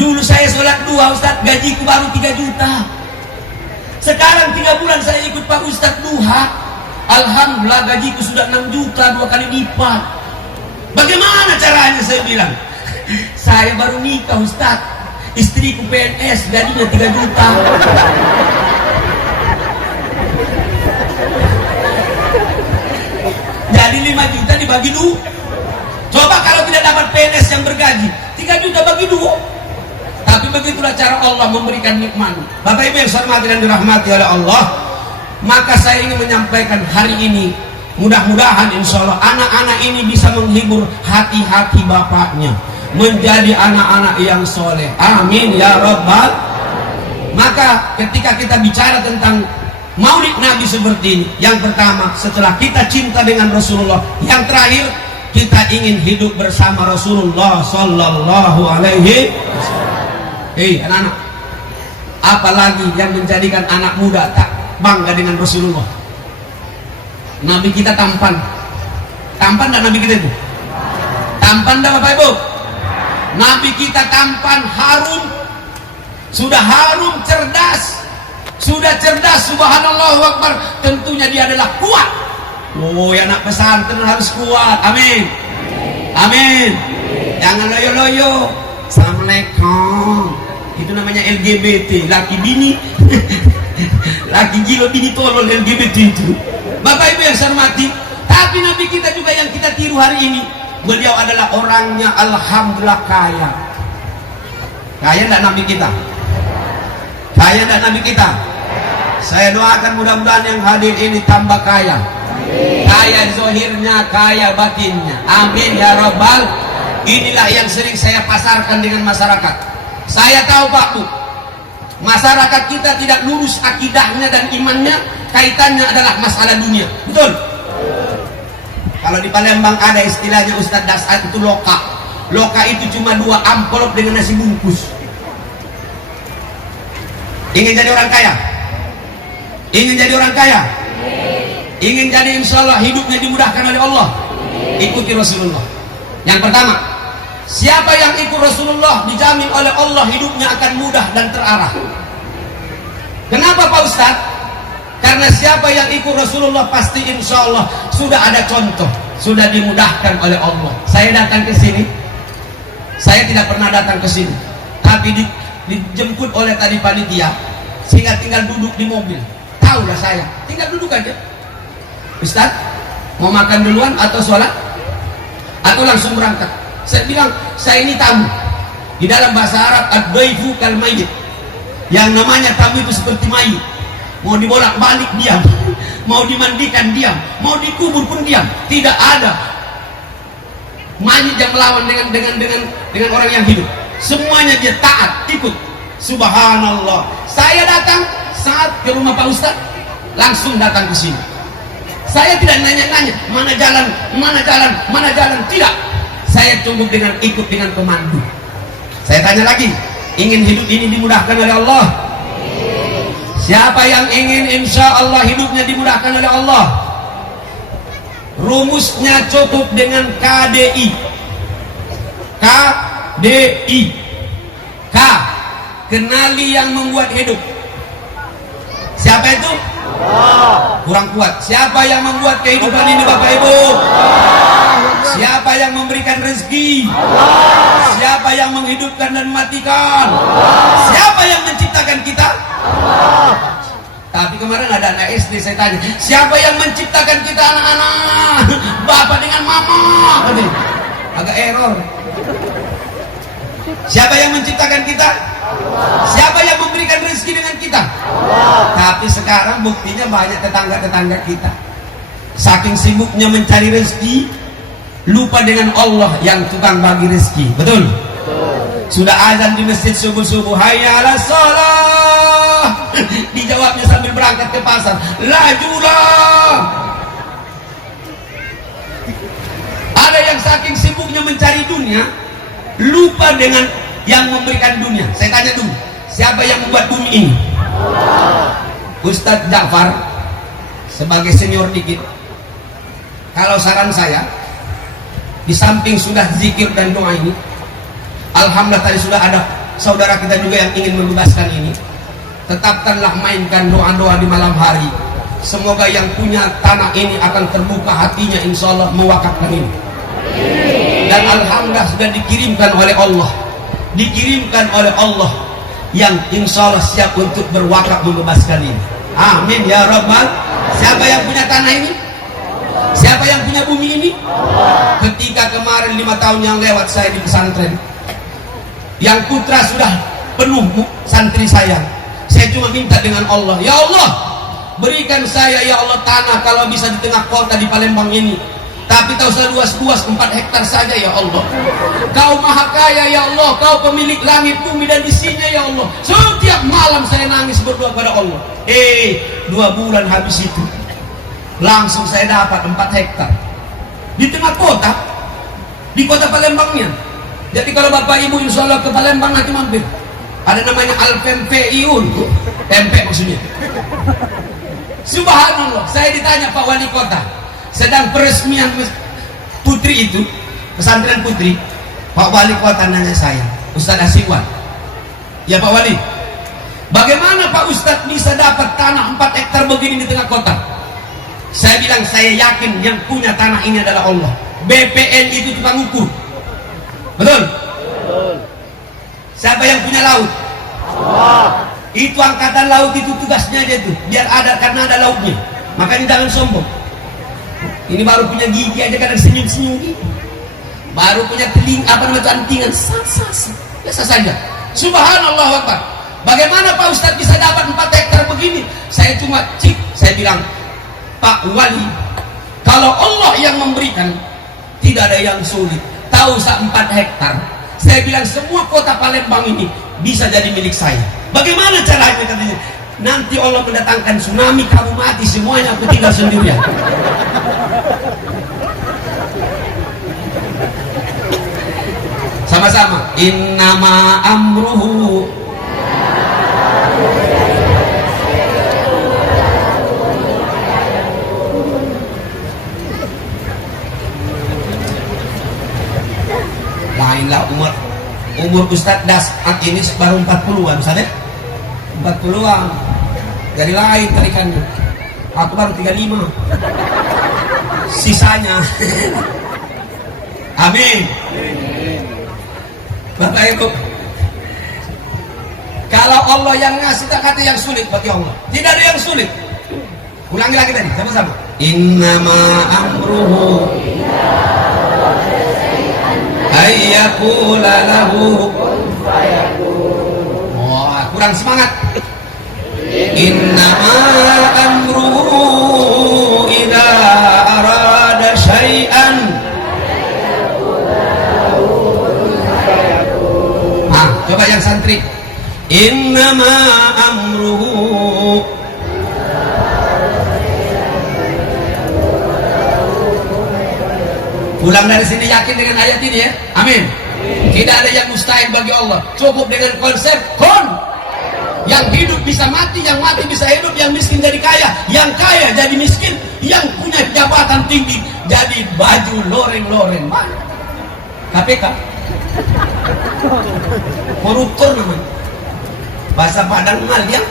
Dulu saya sholat duha Ustaz, gajiku baru 3 juta. Sekarang 3 bulan saya ikut Pak Ustaz duha, alhamdulillah gajiku sudah 6 juta, 2 kali lipat. Bagaimana caranya? Saya bilang, saya baru nikah Ustaz, istriku PNS, gajinya 3 juta. Jadi 5 juta dibagi 2. Coba kalau tidak dapat PNS yang bergaji, 3 juta bagi 2. Tapi begitulah cara Allah memberikan nikmat. Bapak Ibu yang saya hormati dan dirahmati oleh Allah, maka saya ingin menyampaikan hari ini, mudah-mudahan insya Allah anak-anak ini bisa menghibur hati-hati bapaknya, menjadi anak-anak yang soleh. Amin ya Rabbal. Maka ketika kita bicara tentang Maulid Nabi seperti ini, yang pertama setelah kita cinta dengan Rasulullah, yang terakhir kita ingin hidup bersama Rasulullah Sallallahu Alaihi Wasallam. Anak-anak, apalagi yang menjadikan anak muda tak bangga dengan Rasulullah? Nabi kita tampan dan Nabi kita itu tampan dah Bapak Ibu. Nabi kita tampan, harum, sudah harum, cerdas. Sudah cerdas, subhanallah akbar. Tentunya dia adalah kuat. Oh, ya anak pesantren harus kuat. Amin. Amin. Jangan loyo-loyo. Assalamualaikum. Itu namanya LGBT, laki bini. Laki gila bini tolol, LGBT itu. Bapak Ibu yang saya hormati, tapi Nabi kita juga yang kita tiru hari ini, beliau adalah orangnya alhamdulillah kaya. Kaya enggak Nabi kita? Kaya enggak Nabi kita? Saya doakan mudah-mudahan yang hadir ini tambah kaya. Kaya zohirnya, kaya batinnya. Amin ya Rabbal. Inilah yang sering saya pasarkan dengan masyarakat. Saya tahu Pak Bu, masyarakat kita tidak lurus akidahnya dan imannya, kaitannya adalah masalah dunia. Betul? Kalau di Palembang ada istilahnya Ustadz Dasat itu loka. Loka itu cuma 2 amplop dengan nasi bungkus. Ingin jadi orang kaya? Ingin jadi orang kaya? Ingin jadi insya Allah hidupnya dimudahkan oleh Allah? Ikuti Rasulullah. Yang pertama, siapa yang ikut Rasulullah dijamin oleh Allah hidupnya akan mudah dan terarah. Kenapa Pak Ustadz? Karena siapa yang ikut Rasulullah pasti insya Allah sudah ada contoh, sudah dimudahkan oleh Allah. Saya datang ke sini, saya tidak pernah datang ke sini, tapi dijemput oleh tadi panitia, sehingga tinggal duduk di mobil. Tahulah saya, tinggal duduk aja. Ustaz, mau makan duluan atau sholat? Atau langsung berangkat? Saya bilang, saya ini tamu. Di dalam bahasa Arab, ad-dhaifu kal mayyit. Yang namanya tamu itu seperti mayit. Mau dibolak-balik diam, mau dimandikan diam, mau dikubur pun diam. Tidak ada mayit yang melawan dengan orang yang hidup. Semuanya dia taat, ikut. Subhanallah. Saya datang saat ke rumah Pak Ustadz, langsung datang ke sini. Saya tidak nanya-nanya mana jalan, mana jalan, mana jalan, tidak. Saya tunggu dengan ikut dengan pemandu. Saya tanya lagi, ingin hidup ini dimudahkan oleh Allah? Siapa yang ingin insya Allah hidupnya dimudahkan oleh Allah? Rumusnya cukup dengan KDI. KDI. K, kenali yang membuat hidup. Siapa itu? Kurang kuat. Siapa yang membuat kehidupan ini Bapak Ibu? Siapa yang memberikan rezeki? Siapa yang menghidupkan dan mematikan? Siapa yang menciptakan kita? Tapi kemarin ada anak SD, saya tanya, siapa yang menciptakan kita anak-anak? Bapak dengan mama. Agak error. Siapa yang menciptakan kita? Siapa yang memberikan rezeki dengan kita? Tapi sekarang buktinya banyak tetangga-tetangga kita saking sibuknya mencari rezeki, lupa dengan Allah yang tukang bagi rezeki. Betul? Sudah azan di masjid subuh-subuh, hayya 'alas shalah. Dijawabnya sambil berangkat ke pasar, lajulah. Ada yang saking sibuknya mencari dunia, lupa dengan yang memberikan dunia. Saya tanya dulu, siapa yang membuat bumi ini? Ustadz Ja'far sebagai senior dikit, kalau saran saya, di samping sudah zikir dan doa ini, alhamdulillah tadi sudah ada saudara kita juga yang ingin membebaskan ini, tetapkanlah mainkan doa-doa di malam hari. Semoga yang punya tanah ini akan terbuka hatinya, insya Allah mewakafkan ini. Dan alhamdulillah sudah dikirimkan oleh Allah, dikirimkan oleh Allah yang insya Allah siap untuk berwakaf membebaskan ini. Amin ya Rabbal. Siapa yang punya tanah ini? Siapa yang punya bumi ini? Ketika kemarin 5 tahun yang lewat saya di pesantren, yang putra sudah penuh santri saya cuma minta dengan Allah, ya Allah berikan saya ya Allah tanah kalau bisa di tengah kota di Palembang ini, tapi tak usah luas-luas 4 hektar saja ya Allah. Kau maha kaya ya Allah, kau pemilik langit bumi dan isinya ya Allah. Setiap malam saya nangis berdoa pada Allah. 2 bulan habis itu langsung saya dapat 4 hektar di tengah kota, di kota Palembangnya. Jadi kalau Bapak Ibu insya Allah ke Palembang nanti mampir, ada namanya Al-Pempeiyun, tempe maksudnya. Subhanallah, saya ditanya Pak Wali Kota, sedang peresmian putri itu, pesantren putri, Pak Wali Kota nanya saya, Ustadz Asiwan, ya Pak Wali, bagaimana Pak Ustadz bisa dapat tanah 4 hektar begini di tengah kota? Saya bilang, saya yakin yang punya tanah ini adalah Allah. BPN itu tukang ukur. Betul? Siapa yang punya laut? Allah. Itu angkatan laut itu tugasnya aja tuh, biar ada, karena ada lautnya. Makanya jangan sombong. Ini baru punya gigi aja kadang senyum-senyum gitu. Baru punya telinga, apa namanya, antingan, biasa saja. Subhanallah Akbar. Bagaimana Pak Ustadz bisa dapat 4 hektar begini? Saya cuma saya bilang, Pak Wali, kalau Allah yang memberikan, tidak ada yang sulit. Tahu 4 hektar, saya bilang semua kota Palembang ini bisa jadi milik saya. Bagaimana caranya? Katanya, nanti Allah mendatangkan tsunami, kamu mati semuanya, aku tinggal sendirian. Sama-sama, innama amruhu, lainlah umur Ustadz Dasat ini baru 40-an, misalnya 40-an, jadi lain tarikannya. Aku baru 35 sisanya. Amin. Bapak Ibu, kalau Allah yang ngasih, tak kata yang sulit bagi Allah, tidak ada yang sulit. Ulangi lagi tadi sama-sama, innama amruhu ayyakula lahu. Wah, kurang semangat. Innama amruhu idza arada syai'an. Coba yang santri, innama amruhu Pulang dari sini yakin dengan ayat ini ya. Amin. Tidak ada yang mustahil bagi Allah. Cukup dengan konsep kun. Yang hidup bisa mati, yang mati bisa hidup, yang miskin jadi kaya, yang kaya jadi miskin, yang punya jabatan tinggi jadi baju loreng-loreng. KPK. Koruptor namanya. Bahasa Padang Maliang.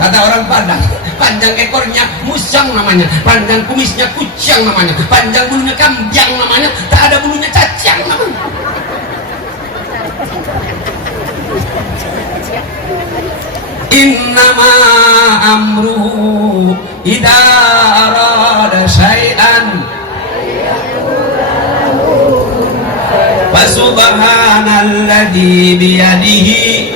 Kata orang Padang, panjang ekornya musang namanya, panjang kumisnya kucang namanya, panjang bulunya kamjang namanya, tak ada bulunya cacang namanya. Innama amruhu idza arada syai'an fa subhanalladzi biyadihi.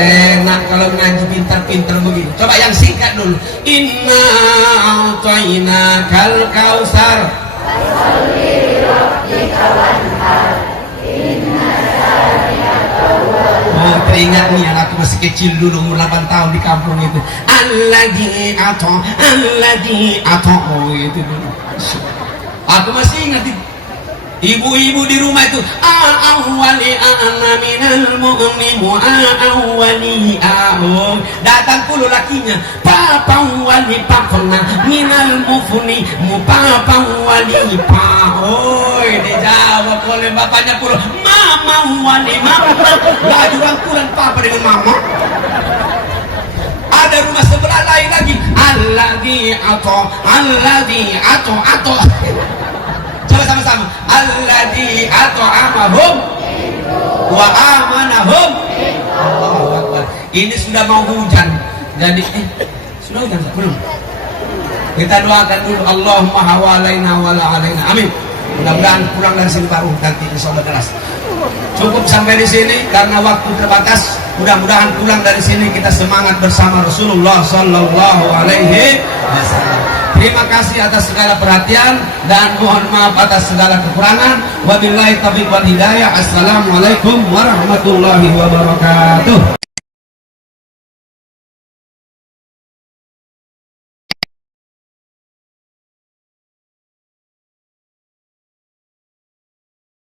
Enak kalau ngaji pintar-pintar begini. Coba yang singkat dulu. Inna a'tainakal kautsar. Oh, teringat nih yang aku masih kecil dulu, umur 8 tahun di kampung itu. Alladzi ato. Oh, itu dulu. Aku masih ingat itu. Ibu-ibu di rumah itu awali ana minal mu'min wa awali ahum. Datang puluh lakinya, papa wali pakona minal mufuni mu papa wali pa. Oi, dijawab oleh bapaknya puluh, mama wali mama. Laju rangkulan papa dengan mama. Ada rumah sebelah lain lagi, alladzi ato. Coba sama-sama. Alladzi at'amahum wa amanahum. Allahu Akbar. Ini sudah mau hujan. Jadi sudah hujan belum? Kita doakan dulu, Allahumma hawalaina wa la alaina. Amin. Mudah-mudahan pulang dari sini baru nanti insyaallah keras. Cukup sampai di sini karena waktu terbatas. Mudah-mudahan pulang dari sini kita semangat bersama Rasulullah sallallahu alaihi wasallam. Terima kasih atas segala perhatian dan mohon maaf atas segala kekurangan. Wabillahi taufiq wal hidayah. Assalamualaikum warahmatullahi wabarakatuh.